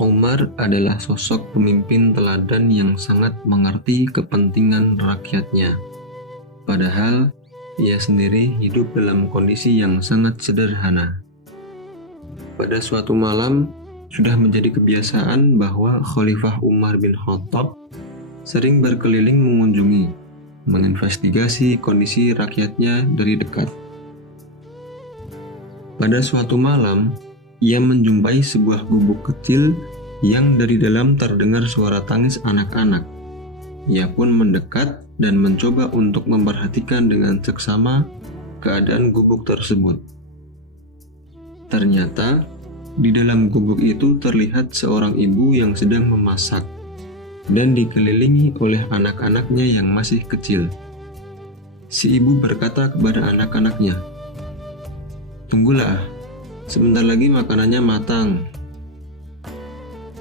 Umar adalah sosok pemimpin teladan yang sangat mengerti kepentingan rakyatnya. Padahal, ia sendiri hidup dalam kondisi yang sangat sederhana. Pada suatu malam, sudah menjadi kebiasaan bahwa Khalifah Umar bin Khattab sering berkeliling mengunjungi, menginvestigasi kondisi rakyatnya dari dekat. Pada suatu malam, ia menjumpai sebuah gubuk kecil yang dari dalam terdengar suara tangis anak-anak. Ia pun mendekat dan mencoba untuk memperhatikan dengan seksama keadaan gubuk tersebut. Ternyata, di dalam gubuk itu terlihat seorang ibu yang sedang memasak dan dikelilingi oleh anak-anaknya yang masih kecil. Si ibu berkata kepada anak-anaknya, "Tunggulah, sebentar lagi makanannya matang."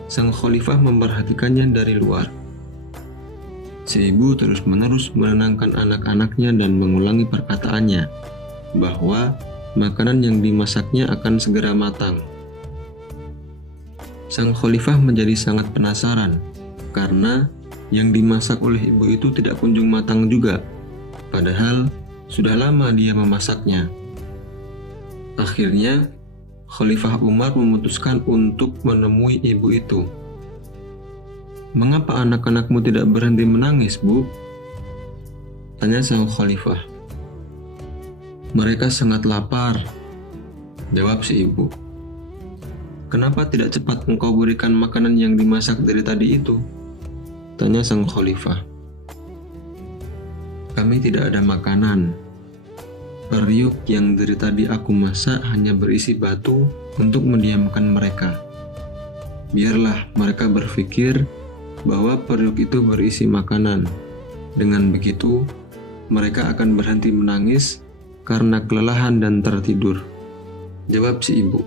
Sang khalifah memperhatikannya dari luar. Si ibu terus-menerus menenangkan anak-anaknya dan mengulangi perkataannya, bahwa makanan yang dimasaknya akan segera matang. Sang khalifah menjadi sangat penasaran, karena yang dimasak oleh ibu itu tidak kunjung matang juga, padahal sudah lama dia memasaknya. Akhirnya, Khalifah Umar memutuskan untuk menemui ibu itu. "Mengapa anak-anakmu tidak berhenti menangis, Bu?" tanya sang khalifah. "Mereka sangat lapar," jawab si ibu. "Kenapa tidak cepat engkau berikan makanan yang dimasak dari tadi itu?" tanya sang khalifah. "Kami tidak ada makanan. Periuk yang dari tadi aku masak hanya berisi batu untuk mendiamkan mereka. Biarlah mereka berpikir bahwa periuk itu berisi makanan. Dengan begitu, mereka akan berhenti menangis karena kelelahan dan tertidur," jawab si ibu.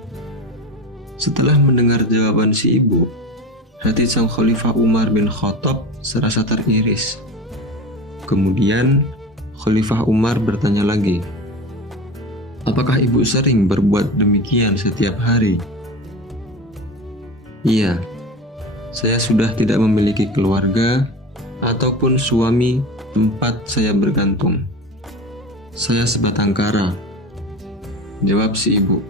Setelah mendengar jawaban si ibu, hati sang Khalifah Umar bin Khattab serasa teriris. Kemudian, Khalifah Umar bertanya lagi, "Apakah ibu sering berbuat demikian setiap hari?" "Iya, saya sudah tidak memiliki keluarga ataupun suami tempat saya bergantung. Saya sebatang kara," jawab si ibu.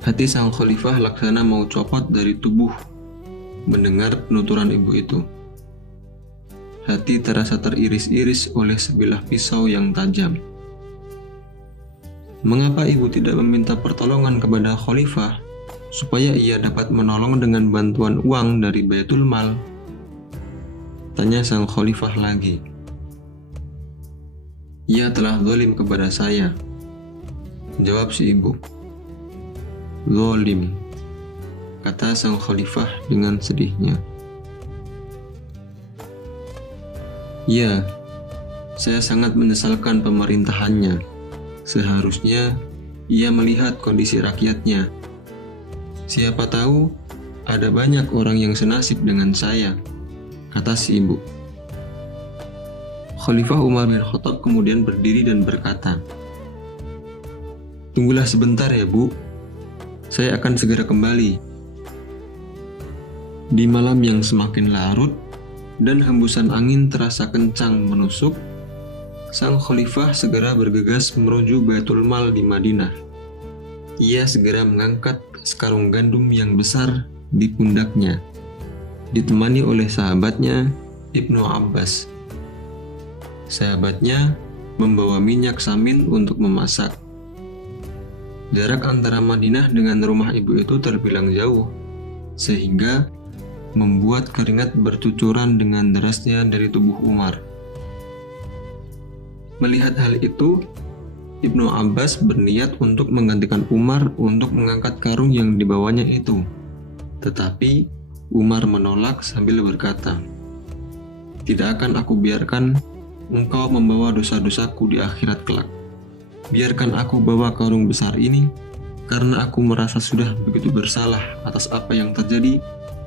Hati sang khalifah laksana mau copot dari tubuh mendengar penuturan ibu itu. Hati terasa teriris-iris oleh sebilah pisau yang tajam. Mengapa ibu tidak meminta pertolongan kepada khalifah supaya ia dapat menolong dengan bantuan uang dari Baitul Mal? Tanya sang khalifah lagi. "Ia telah zalim kepada saya," jawab si ibu. "Zalim," kata sang khalifah dengan sedihnya. "Ya, saya sangat menyesalkan pemerintahannya. Seharusnya ia melihat kondisi rakyatnya. Siapa tahu ada banyak orang yang senasib dengan saya," kata si ibu. Khalifah Umar bin Khattab kemudian berdiri dan berkata, "Tunggulah sebentar ya, Bu. Saya akan segera kembali." Di malam yang semakin larut dan hembusan angin terasa kencang menusuk, sang khalifah segera bergegas menuju Baitul Mal di Madinah. Ia segera mengangkat sekarung gandum yang besar di pundaknya, ditemani oleh sahabatnya Ibnu Abbas. Sahabatnya membawa minyak samin untuk memasak. Jarak antara Madinah dengan rumah ibu itu terbilang jauh, sehingga membuat keringat bercucuran dengan derasnya dari tubuh Umar. Melihat hal itu, Ibnu Abbas berniat untuk menggantikan Umar untuk mengangkat karung yang dibawanya itu. Tetapi Umar menolak sambil berkata, "Tidak akan aku biarkan engkau membawa dosa-dosaku di akhirat kelak. Biarkan aku bawa karung besar ini, karena aku merasa sudah begitu bersalah atas apa yang terjadi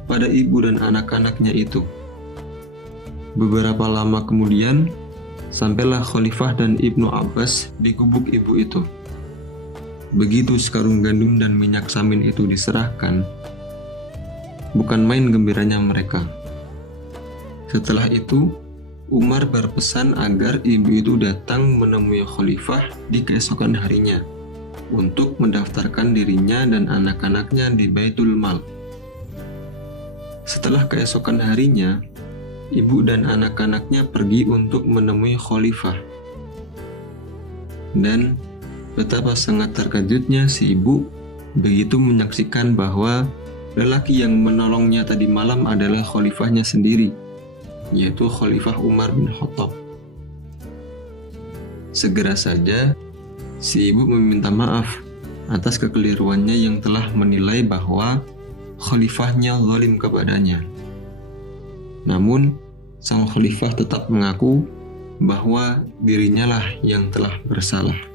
pada ibu dan anak-anaknya itu." Beberapa lama kemudian, sampailah Khalifah dan Ibnu Abbas di gubuk ibu itu. begitu sekarung gandum dan minyak samin itu diserahkan, bukan main gembiranya mereka. Setelah itu, Umar berpesan agar ibu itu datang menemui khalifah di keesokan harinya untuk mendaftarkan dirinya dan anak-anaknya di Baitul Mal. Setelah keesokan harinya, ibu dan anak-anaknya pergi untuk menemui khalifah. Dan betapa sangat terkejutnya si ibu begitu menyaksikan bahwa lelaki yang menolongnya tadi malam adalah khalifahnya sendiri, yaitu Khalifah Umar bin Khattab. Segera saja, si ibu meminta maaf atas kekeliruannya yang telah menilai bahwa khalifahnya zalim kepadanya. Namun, sang khalifah tetap mengaku bahwa dirinya lah yang telah bersalah.